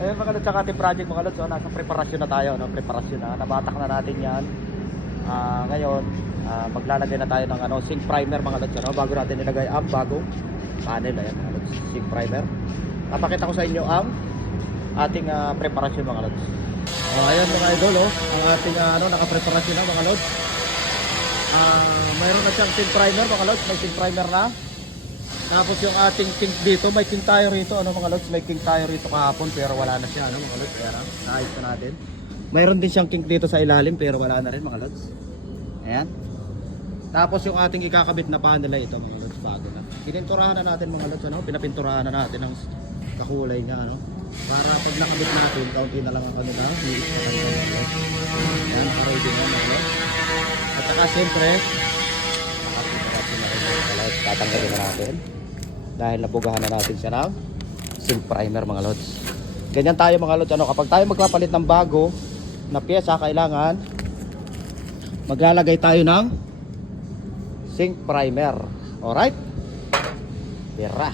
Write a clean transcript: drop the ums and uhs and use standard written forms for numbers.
Ayun mga lods, ang ating project mga lods, so, nasa preparasyon na tayo, no? Preparasyon na, nabatak na natin yan. Ngayon, maglalagay na tayo ng zinc primer mga lods, ano? Bago natin ilagay ang bagong panel. Ayan mga lods, zinc primer. Napakita ko sa inyo ang ating preparasyon mga lods. Ayan mga idol, ang ating nakapreparasyon na mga lods. Mayroon na siyang zinc primer mga lods, may zinc primer na. Tapos yung ating kink dito, may kink tayo rito, mga lods, may kink tayo rito kahapon pero wala na siya, mga lods. Ayan, naayos na natin. Mayroon din siyang kink dito sa ilalim pero wala na rin mga lods. Ayan. Tapos yung ating ikakabit na panel ay ito mga lods, bago na. Pininturahan na natin mga lods, pinapinturahan na natin ng kakulay nga, para pag nakabit natin, kaunti na lang ang kanila, ayan, para hindi na mga lods. At saka siyempre, tatanggalin na natin dahil nabugahan na natin siya ng zinc primer mga lods. Ganyan tayo mga lods, kapag tayo magpapalit ng bago na pyesa, kailangan maglalagay tayo ng zinc primer. Alright? Tira.